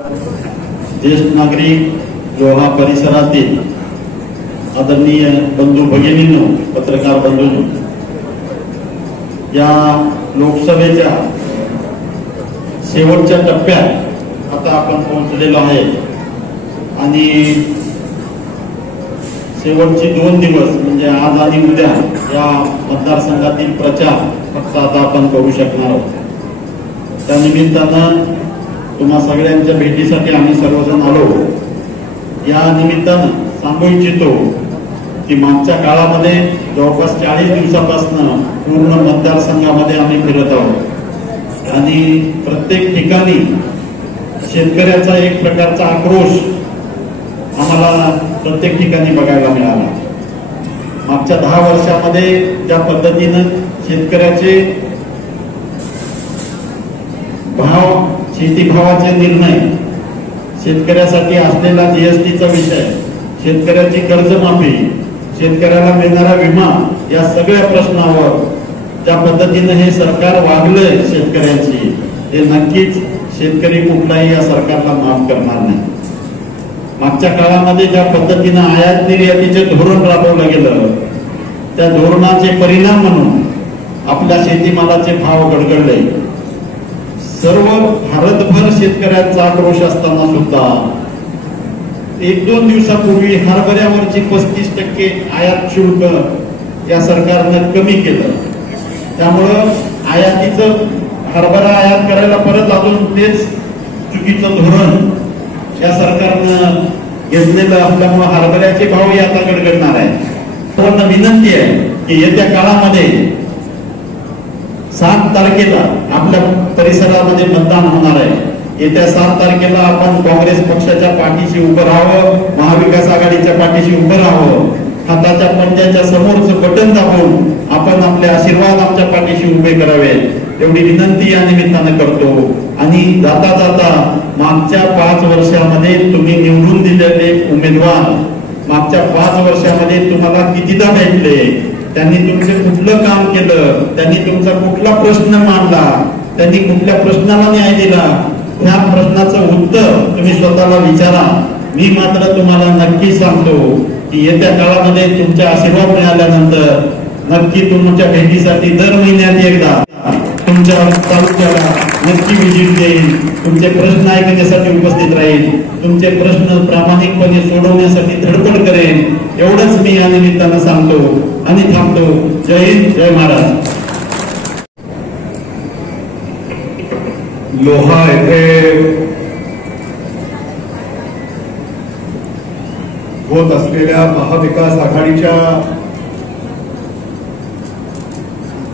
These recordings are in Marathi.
ज्येष्ठ नागरिक लोहा परिसरातील आदरणीय बंधू भगिनींनो, पत्रकार बंधूंनो, या लोकसभेच्या शेवटच्या टप्प्यात आता आपण पोहोचलेलो आहे आणि शेवटचे 2 दिवस म्हणजे आज आणि उद्या या मतदारसंघातील प्रचार फक्त आता आपण करू शकणार आहोत। त्या निमित्तानं तुम्हा सगळ्यांच्या भेटीसाठी आम्ही सर्वजण आलो। या निमित्तानं सांगू इच्छितो की मागच्या काळामध्ये जवळपास 40 दिवसापासून पूर्ण मतदारसंघामध्ये आम्ही फिरत आहोत आणि प्रत्येक ठिकाणी शेतकऱ्याचा एक प्रकारचा आक्रोश आम्हाला प्रत्येक ठिकाणी बघायला मिळाला। मागच्या 10 वर्षामध्ये ज्या पद्धतीनं शेतकऱ्याचे भाव, शेती भावाचे निर्णय, शेतकऱ्यासाठी असलेला जीएसटीचा विषय, शेतकऱ्याची कर्जमाफी, शेतकऱ्याला मिळणारा विमा, या सगळ्या प्रश्नावर ज्या पद्धतीने हे सरकार वागलंय शेतकऱ्यांची, हे नक्कीच शेतकरी कुठलाही या सरकारला माफ करणार नाही। मागच्या काळामध्ये ज्या पद्धतीने आयात निर्यातीचे धोरण राबवलं गेलं, त्या धोरणाचे परिणाम म्हणून आपल्या शेतीमालाचे भाव गडगडले। सर्व भारतभर शेतकऱ्यांचा आक्रोश असताना सुद्धा 1-2 दिवसापूर्वी हरभऱ्यावरची 35% आयात शुल्क या सरकारनं कमी केलं। त्यामुळं आयातीचं हरभरा आयात करायला परत अजून तेच चुकीचं धोरण या सरकारनं घेतलेलं असल्यामुळे हरभऱ्याचे भावही आता गडगडणार आहे। सर्वांना विनंती आहे की येत्या काळामध्ये 7 तारखेला आपल्या परिसरामध्ये मतदान होणार आहे। येत्या 7 तारखेला आपण काँग्रेस पक्षाच्या पाठीशी उभं राहावं, महाविकास आघाडीच्या पाठीशी उभं राहावं। हाताच्या पंजाच्या समोरचं बटन दाबून आपण आपले आशीर्वाद आमच्या पाठीशी उभे करावे, एवढी विनंती या निमित्तानं करतो। आणि जाता जाता मागच्या 5 वर्षामध्ये तुम्ही निवडून दिलेले उमेदवार मागच्या 5 वर्षामध्ये तुम्हाला कितीदा भेटले, त्यांनी तुमचे कुठलं काम केलं, त्यांनी तुमचा कुठला प्रश्न मांडला, त्यांनी कुठल्या प्रश्नाला न्याय दिला, ह्या प्रश्नाचं उत्तर तुम्ही स्वतःला विचारा। मी मात्र तुम्हाला नक्की सांगतो की येत्या काळामध्ये तुमच्या आशीर्वाद मिळाल्यानंतर नक्की तुमच्या भेटीसाठी दर महिन्यात एकदा तुमच्या तालुक्याला नक्की व्हिजिट देईल, तुमचे प्रश्न ऐकण्यासाठी उपस्थित राहील, तुमचे प्रश्न प्रामाणिकपणे सोडवण्यासाठी धडपड करेन, एवढंच मी या निमित्तानं सांगतो आणि थांबतो। जय हिंद, जय महाराज। लोहा येथे होत असलेल्या महाविकास आघाडीच्या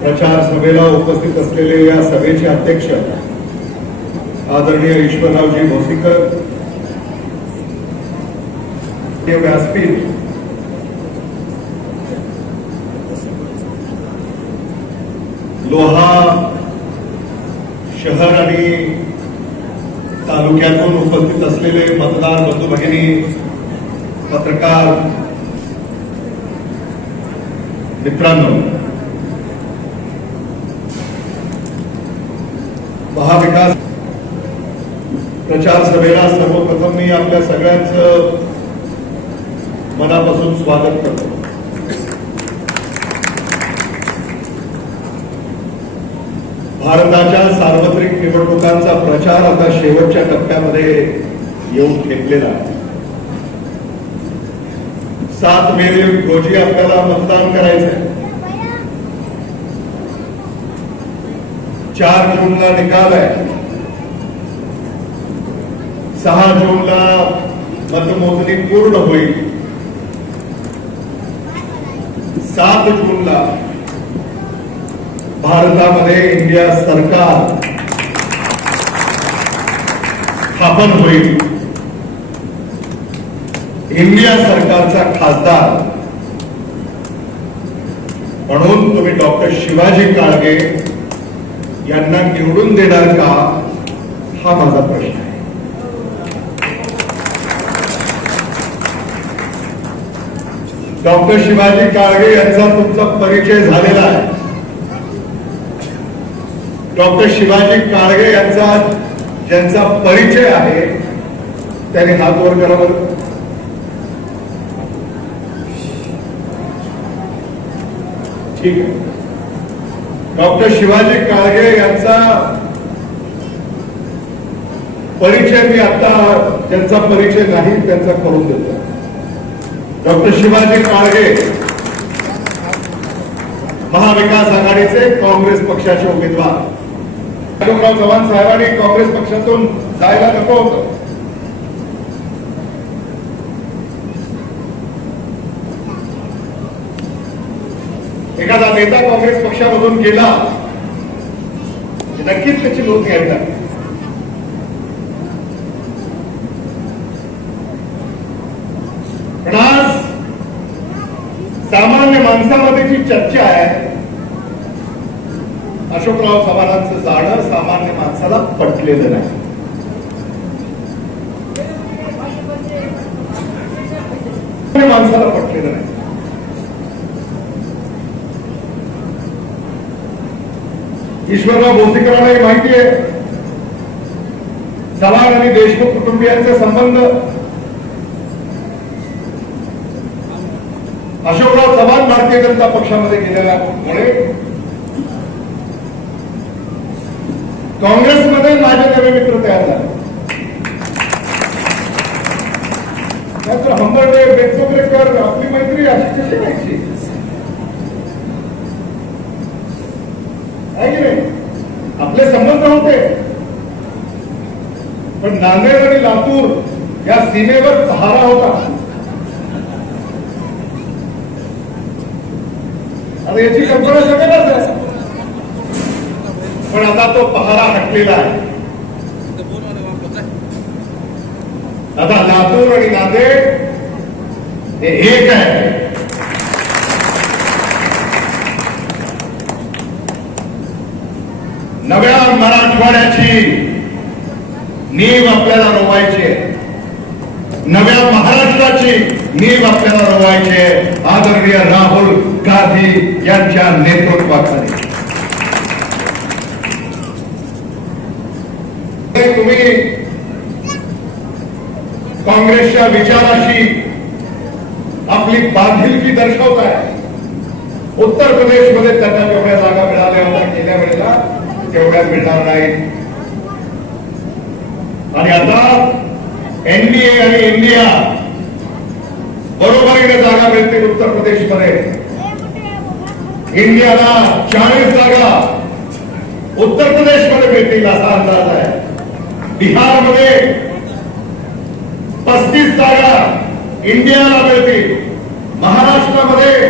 प्रचार सभेला उपस्थित असलेले या सभेचे अध्यक्ष आदरणीय ईश्वररावजी भोसीकर, व्यासपीठ, लोहा शहर आणि तालुक्यातून उपस्थित असलेले मतदार बंधू भगिनी, पत्रकार मित्रांनो, महाविकास प्रचार सभेला सर्वप्रथम मी आपल्या सगळ्यांचं मनापासून स्वागत करतो। भारताच्या सार्वत्रिक निवडणुकांचा प्रचार आता शेवटच्या टप्प्यामध्ये येऊन ठेपलेला आहे। 7 मे रोजी आपल्याला मतदान करायचं आहे। 4 जूनला निकाल आहे। 6 जूनला मतमोजणी पूर्ण होईल। 7 जूनला भारतामध्ये इंडिया सरकार स्थापन होईल। इंडिया सरकारचा खासदार म्हणून तुम्ही डॉक्टर शिवाजी काळगे यांना निवडून देणार का, हा माझा प्रश्न आहे। डॉक्टर शिवाजी काळगे यांचा तुमचा परिचय झालेला आहे। डॉक्टर शिवाजी काळगे यांचा ज्यांचा परिचय आहे त्याने हात वर करा बरं. ठीक आहे. डॉक्टर शिवाजी काळगे यांचा परिचय मी आता ज्यांचा परिचय नाही त्यांचा करून देतो. डॉक्टर शिवाजी काळगे महाविकास आघाडीचे काँग्रेस पक्षाचे उमेदवार. अशोकराव चव्हाण साहेबांनी काँग्रेस पक्षातून जायला नको होतं. एखादा नेता काँग्रेस पक्षामधून गेला नक्कीच त्याची नोंद घ्यायला. पण आज सामान्य माणसामध्ये जी चर्चा आहे, अशोकराव चव्हाणांचं जाणं सामान्य माणसाला पटलेलं नाही. माणसाला पटलेलं नाही. ईश्वरराव भोसीकरांनाही माहिती आहे चव्हाण आणि देशमुख कुटुंबियांचे संबंध. अशोकराव चव्हाण भारतीय जनता पक्षामध्ये गेल्यामुळे काँग्रेसमध्ये माझे नवे मित्र तयार झाले. मात्र हंबर्डे बेटसोकरेकर आपली मैत्री अशी कशी व्हायची आहे की नाही? आपले संबंध होते. पण नांदेड आणि लातूर या सीमेवर पहारा होता. आता याची कल्पना सगळ्यांनाच आहे. पण आता तो पहारा हटलेला आहे. आता लातूर आणि नांदेड हे एक आहे. नव्या मराठवाड्याची नीव आपल्याला रोवायची आहे. नव्या महाराष्ट्राची नीव आपल्याला रोवायची आहे. आदरणीय राहुल गांधी यांच्या नेतृत्वाखाली. तुम्ही काँग्रेसच्या विचाराशी आपली बांधिलकी दर्शवताय. उत्तर प्रदेशमध्ये त्यांना जेवढ्या जागा मिळाल्या होत्या गेल्या वेळेला तेवढ्या मिळणार नाहीत. आणि आता एनडीए आणि इंडिया बरोबरीने जागा मिळतील उत्तर प्रदेशमध्ये. इंडियाला 40 जागा उत्तर प्रदेशमध्ये मिळतील असा अंदाज आहे. बिहारमध्ये 35 जागा इंडियाला मिळतील. महाराष्ट्रामध्ये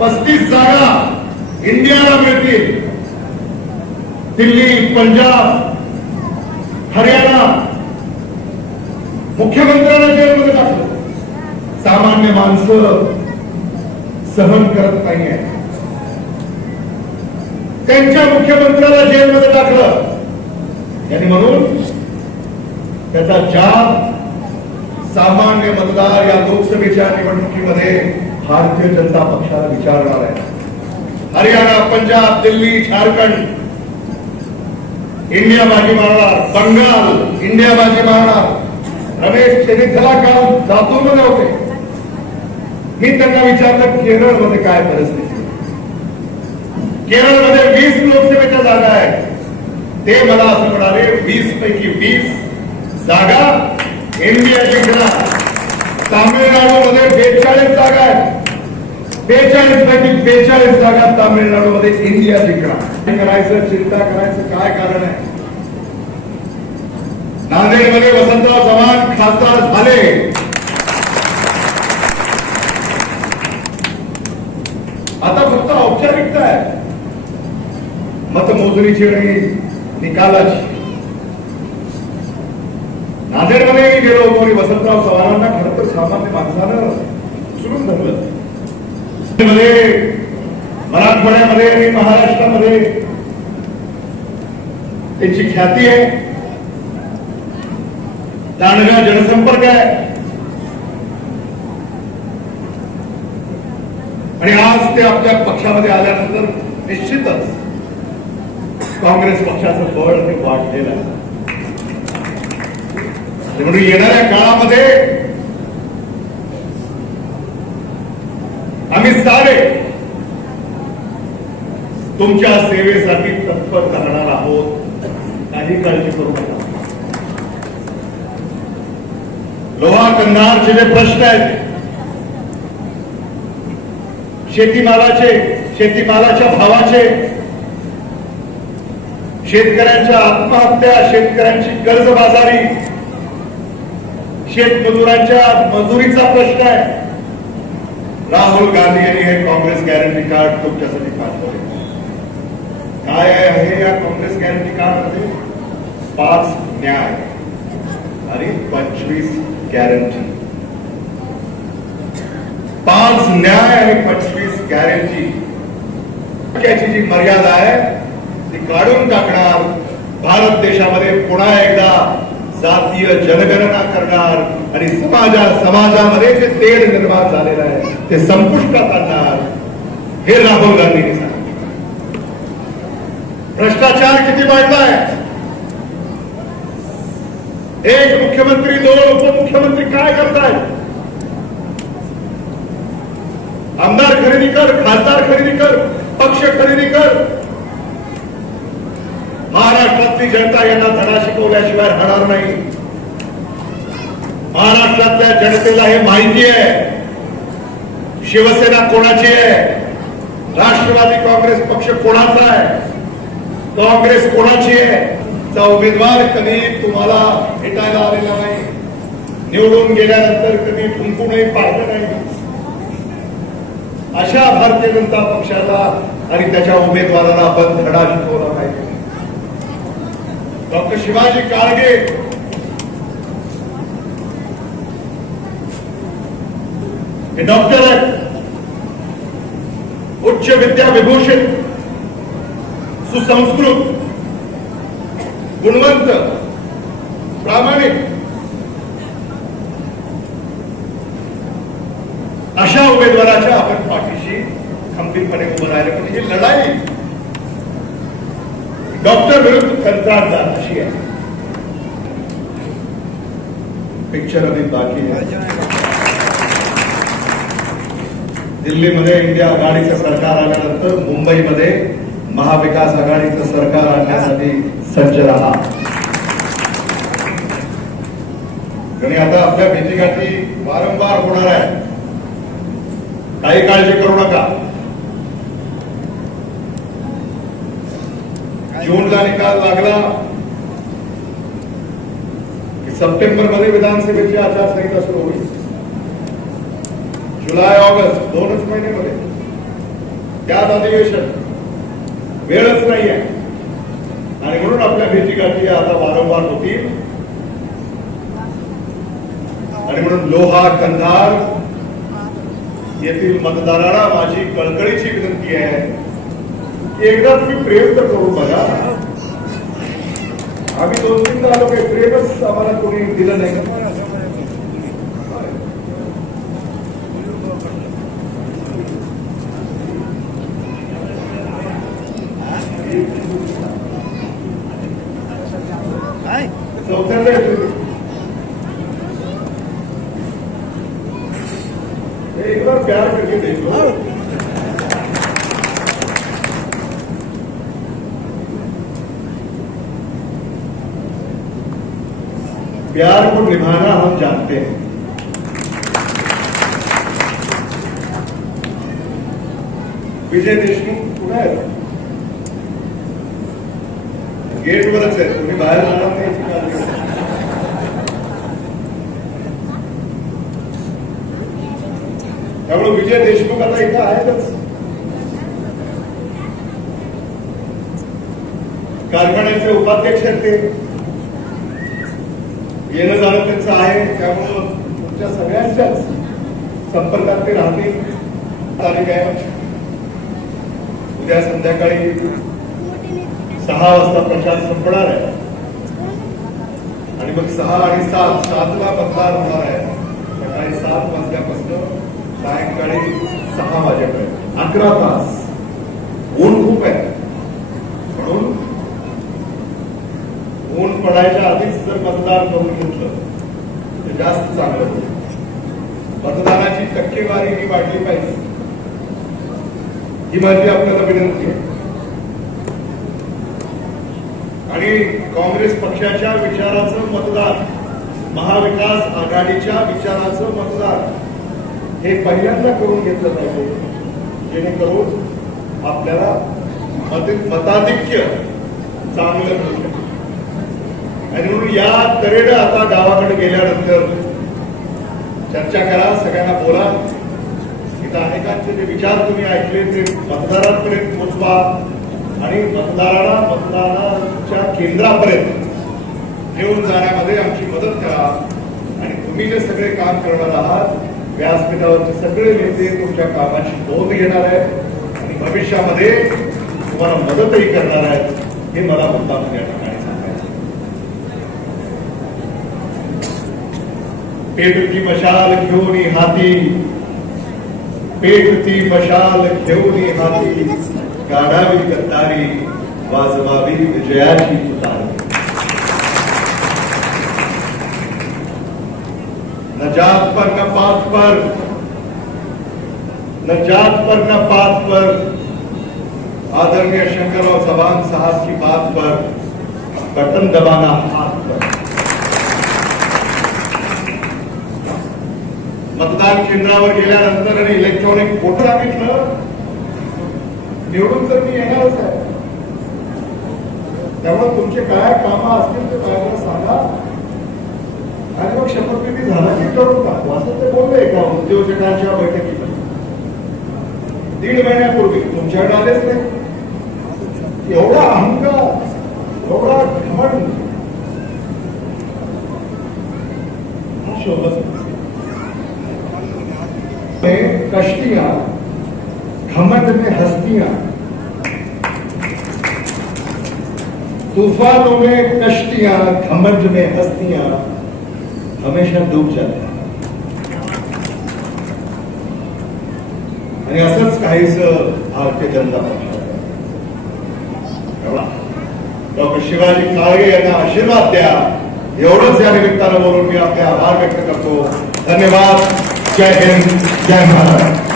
35 जागा इंडियाला मिळतील. दिल्ली, पंजाब, हरियाणा मुख्यमंत्र्यांना जेलमध्ये टाकलं. सामान्य माणसं सहन करत नाहीये. त्यांच्या मुख्यमंत्र्याला जेलमध्ये टाकलं. आणि म्हणून त्याचा जाब सामान्य मतदार या लोकसभेच्या निवडणुकीमध्ये भारतीय जनता पक्षाला विचारणार आहे. हरियाणा, पंजाब, दिल्ली, झारखंड इंडिया बाजी मारणार. बंगाल इंडिया बाजी मारणार. रमेश चेन्नीथला काल लातूरमध्ये होते. मी त्यांना विचारलं केरळमध्ये काय परिस्थिती. केरळमध्ये 20 लोकसभेच्या जागा आहेत. ते मला असं म्हणाले 20 पैकी 20 जागा इंडिया जिंकणार. तामिळनाडूमध्ये 42 जागा आहेत. 42 पैकी 42 जागा तामिळनाडूमध्ये इंडिया जिंकणार. करायचं चिंता करायचं काय कारण आहे. नांदेडमध्ये वसंतराव चव्हाण खासदार झाले. आता फक्त औपचारिकता आहे मतमोजणीची आणि निकालाची. नांदेडमध्ये गेलो होतो आणि वसंतराव चव्हाणांना खरं तर सामान्य माणसानं उचलून धरलं. मराठवाड्यामध्ये आणि महाराष्ट्रामध्ये त्यांची ख्याती आहे. दांडगा जनसंपर्क आहे. आणि आज ते आपल्या पक्षामध्ये आल्यानंतर निश्चितच काँग्रेस पक्षाचं बळ हे वाढलेलं आहे. म्हणून येणाऱ्या काळामध्ये आम्ही सारे तुमच्या सेवेसाठी तत्पर राहणार आहोत. काही काळजी करू नका. लोहा कंधारचे जे प्रश्न आहेत, शेतीमालाच्या भावाचे, शेतकऱ्यांच्या आत्महत्या, शेतकऱ्यांची कर्जबाजारी, शेतमजुरांच्या मजुरीचा प्रश्न आहे. राहुल गांधी यांनी हे काँग्रेस गॅरंटी कार्ड तुमच्यासाठी पाठवले. काय आहे या काँग्रेस गॅरंटी कार्ड मध्ये? 5 न्याय आणि 25 गॅरंटी. 5 न्याय आणि 25 गॅरंटी याची जी मर्यादा आहे ती काढून टाकणार. भारत देशामध्ये पुन्हा एकदा जातीय जनगणना करणार आणि समाजामध्ये जे तेढ निर्माण झालेलं आहे ते संपुष्टात आणणार. हे राहुल गांधींनी सांगितलं. भ्रष्टाचार किती वाढलाय? एक मुख्यमंत्री, 2 उपमुख्यमंत्री काय करतायत? आमदार खरेदी कर, खासदार खरेदी कर, पक्ष खरेदी कर. महाराष्ट्रातली जनता यांना धडा शिकवल्याशिवाय राहणार नाही. महाराष्ट्रातल्या जनतेला हे माहिती आहे शिवसेना कोणाची आहे, राष्ट्रवादी काँग्रेस पक्ष कोणाचा आहे, काँग्रेस कोणाची आहे. चा उमेदवार कधी तुम्हाला भेटायला आलेला नाही, निवडून गेल्यानंतर कधी फुंकूनही पाहिलं नाही. अशा भारतीय जनता पक्षाला आणि त्याच्या उमेदवाराला आपण धडा शिकवला पाहिजे. डॉक्टर शिवाजी काळगे हे डॉक्टर आहेत, उच्च विद्या विभूषित, सुसंस्कृत, गुणवंत, प्रामाणिक अशा उमेदवाराच्या आपण पाठीशी खंबीरपणे उभं राहिलं. पण ही लढाई डॉक्टर विरुद्ध कंत्राटदार अशी आहे. पिक्चर अभी बाकी आहे. दिल्लीमध्ये इंडिया आघाडीचं सरकार आल्यानंतर मुंबईमध्ये महाविकास आघाडीचं सरकार आणण्यासाठी सज्ज राहा. आणि आता आपल्या भेटीगाठी वारंवार होणार आहे. काही काळजी करू नका. जूनला निकाल लागला की सप्टेंबरमध्ये विधानसभेची आचारसंहिता सुरू होईल. जुलै ऑगस्ट 2च महिन्यामध्ये त्यात अधिवेशन वेळच नाही आहे. आणि म्हणून आपल्या भेटीगाठी आता वारंवार होतील. आणि म्हणून लोहा कंधार येथील मतदारांना माझी कळकळीची विनंती आहे की एकदा तुम्ही प्रेम तर करून बघा. आम्ही 2-3दा आलो काही प्रेमच आम्हाला कोणी दिलं नाही. चौथ्यांदा एक बार प्यार करके देखो. प्यार को निभाना हम जानते हैं. विजय देशमुख पुन्हा गेटवरच आहे, तुम्ही बाहेर जाणार नाही. त्यामुळे विजय देशमुख आता इथं आहेतच. कारखान्याचे उपाध्यक्ष आहेत ते, येणं जाणं त्यांचं आहे. त्यामुळं तुमच्या सगळ्यांच्याच संपर्कात ते राहतील. तारीख आहे उद्या संध्याकाळी 6 वाजता प्रचार संपणार आहे आणि मग 6 आणि 7ला मतदान होणार आहे. सकाळी 7 वाजल्यापासून सायंकाळी 6 वाजेपर्यंत 11 तास. ऊन खूप आहे, म्हणून ऊन पडायच्या आधीच जर मतदान करून घेतलं जास्त चांगलं होईल. मतदानाची टक्केवारी ही वाढली पाहिजे, ही माझी आपल्याला विनंती आहे. आणि काँग्रेस पक्षाच्या विचाराचं मतदान, महाविकास आघाडीच्या विचाराचं मतदान हे पहिल्यांदा करून घेतलं पाहिजे, जेणेकरून आपल्याला मताधिक्य चांगलं मिळू शकतं. आणि म्हणून या तऱ्हेनं आता गावाकडे गेल्यानंतर चर्चा करा, सगळ्यांना बोला. इथं अनेकांचे जे विचार तुम्ही ऐकले ते मतदारांपर्यंत पोचवा आणि मतदानाच्या केंद्रापर्यंत घेऊन जाण्यामध्ये आमची मदत करा. आणि तुम्ही जे सगळे काम करणार आहात, व्यासपीठावरचे सगळे नेते तुमच्या कामाची नोंद घेणार आहेत आणि भविष्यामध्ये तुम्हाला मदतही करणार आहेत, हे मला मुद्दाम या ठिकाणी सांगायचं. पेटती मशाल घेऊन हाती, पेटती मशाल घेऊन हाती, काढावी गद्दारी, वाजवावी विजयाची तुतारी. न जात पर न पात पर, न जात पर न पात पर, आदरणीय शंकरराव चव्हाण साहब की बात पर बटन दबाना हाथ पर. मतदान केंद्रावर गेल्यानंतर आणि इलेक्ट्रॉनिक वोटर मागितलं, निवडून तर मी येणारच आहे. त्यामुळे तुमचे काय कामं असतील ते मला सांगा आणि मग शपथविधी झाला की करून टाकू, असं ते बोलले एका उद्योजकांच्या बैठकीत 1.5 महिन्यापूर्वी. तुमच्याकडे आलेच नाही. एवढा अहंकार, एवढा घमंड हा शोभत कश्तियां, घमंड में हस्तियां, तूफानों में कश्तियां, घमंड में हस्तियां हमेशा डूब जाते. आणि असंच काहीच भारतीय जनता पक्ष डॉक्टर शिवाजी काळगे यांना आशीर्वाद द्या, एवढंच या निमित्तानं बोलून मी आपले आभार व्यक्त करतो. धन्यवाद. जय हिंद, जय महाराष्ट्र.